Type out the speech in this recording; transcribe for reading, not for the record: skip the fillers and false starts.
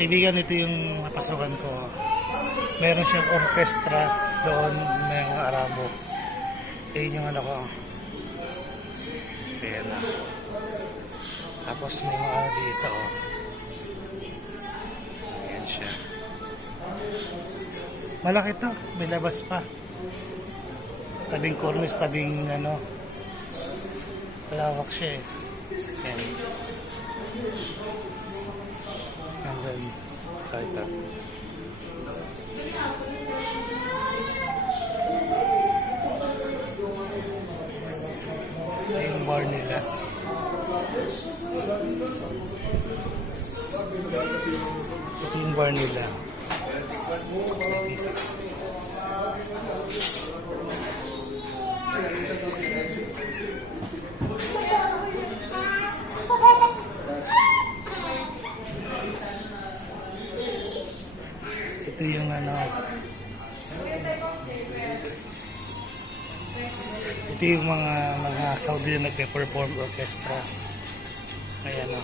Kaibigan, ito yung napasukan ko. Meron siyang orchestra doon ng Arabo. Ayun yung ano ko. Ayan na. Tapos may mga ano dito. Ayan siya. Malaki to. May labas pa. Tabing cornice, tabing ano. Lawak siya eh. Ayan. And then, ito. Ito yung bar nila. Ito yung bar nila. 360. Ito yung ano. Ito yung mga Saudi na nagpe-perform orchestra. Ayan o.